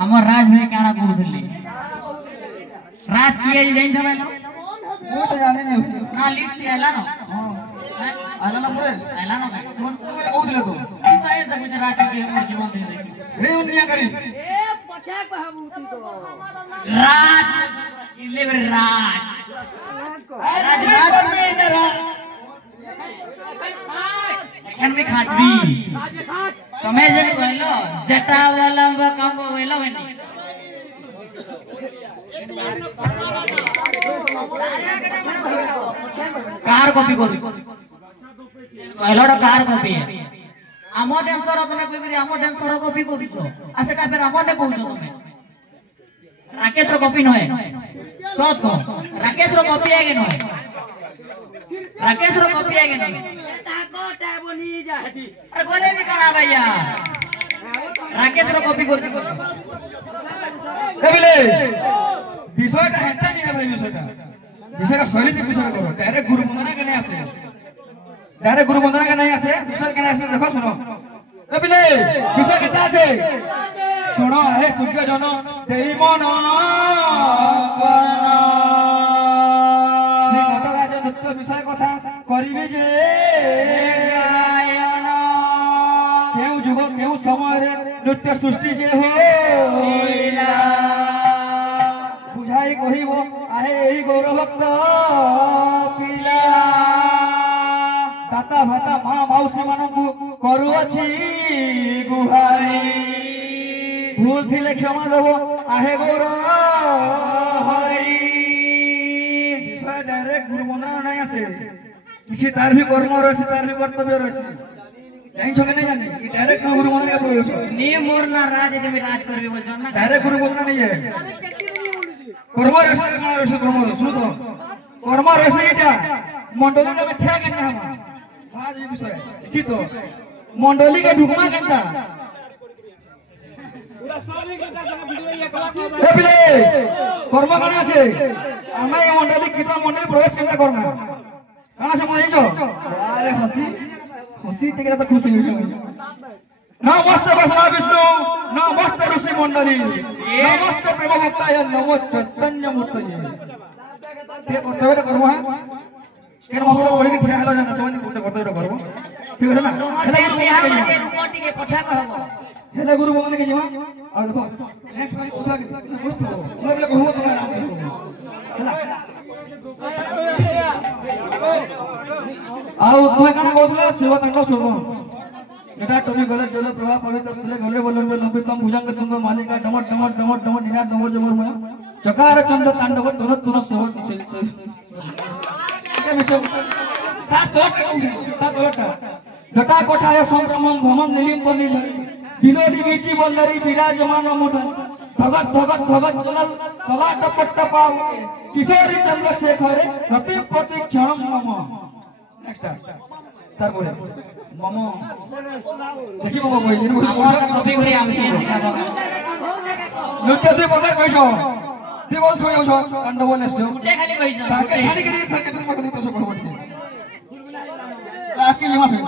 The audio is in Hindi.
हमर राज में काना कहउथले राज किए जाइन छ भाई ମୁଁ ତ ଜାଣି ନାହିଁ ना लिस्ट आला न ଆଲା ନା ପରେ आला न କଣ କହୁଥିଲେ ତୁ तू तो ऐसा कुछ राज के हमर जीवन दे दे रे उन्निया करी ए पछा कहबू तू तो राज इले राज राज में इधर एखन में खाचबी तमे जे कहलो जटा वाला काम होइलो बनी कार कॉपी करू कहलोडा कार कॉपी है आमो टेंसर तमे कोइ करी आमो टेंसर कॉपी करूछो आ सेटा फेर आमो ने कहूछो तमे राकेश रो कॉपी नय सत को राकेश रो कॉपी है के नय राकेश रो कॉपी है के नय ताको टाइबनी जाती अरे बोले निकला भैया राकेश रो कॉपी कर দেবিলে বিষয়টা হেতা নি ভাই বিষয়টা শৈলীতে বিষয় করো ডাইরেক্ট গুরু বন্দনা কেন আসে ডাইরেক্ট গুরু বন্দনা কেন আসে বিষয় কেন আসে দেখো শুনো দেবিলে বিষয় কেতা আছে শুনো হে সূর্য জন দেই মন শ্রী নটরাজ নৃত্য বিষয় কথা করিবে যে গায়ন কেউ যুগ কেউ সময়ে নৃত্য সৃষ্টি যে হইলা বুঝাই কহিব আহে এই গৌরভক্ত পিলা দাতা ভাতা মা মাউসী মানকু করুଅছি গুহারি ভুল থিলে ক্ষমা দেব আহে গৌর হরি বিষয় ডাইরেক্ট গুরু বন্দনা নাই আছে কিছু তার ভি কর্ম রয়েছে তার ভি কর্তব্য রয়েছে জানি ছকে নাই জানি कि डायरेक्ट गुरु बंदना का प्रयोग है नी मोर ना राज जे में राज करबे बोल ना डायरेक्ट गुरु बंदना नहीं है कर्म रसना का रसना कर्म सुनो तो कर्म रसना এটা मंडली में ठेक के हम आज ये विषय की तो मंडली के ढुकमा केनता पूरा सॉल्व करता संग वीडियो ये क्लास ए बिले कर्म कोन আছে আমি এই मंडली किता मंडली प्रवेश केनता करना काना से मइছো अरे हसी हसी टिकरा तो खुशी होइছো नमस्ते बसना विष्णु नमस्ते ऋषि मंडली नमस्ते प्रेम भक्ताय नमो चैतन्य मूर्तये ते कर्तव्य करबो है केन मगरो ओहि के ठेहलो जाना समान गुटे कर्तव्य करबो ठीक है ना हेला गुरु बिहार में रुकोटी के पछा कहबो हेला गुरु बंदना के जीवा और देखो नेक्स्ट वाली कथा के बुझ तो मैं बोले कहबो तुम्हारा नाम से हेला आउ तुम्हें काना कहतले शिव तांडव शुभ एटा टोमी गले जल प्रवाह पवित्र स्थले गले बलन में लंबितम भुजंग तुंग मालिका डमट डमट डमट डमट निनाद डमर जमर मय चकार चंद्र तांडव तुन तुन सेव के मिसे ता तोटा जटा कोठाय संभ्रमम भमम नीलिम बनी बिलोदी बीची बंदरी विराजमान मुठ भगत भगत भगत चलल ललाट पट्ट पाव किशोरी चंद्रशेखर प्रति प्रति क्षणम मम नेक्स्ट सर बोले मम देखि मम कोइ दिन हमर कॉपी करी आमी सिखाबो नृत्य दुई बजार कइसो ती बोल छोय छो कांड बोलेसो उठे खाली कइछ ताके छाडी करी फके तुम मकली तसो कहबो आकी जमा फे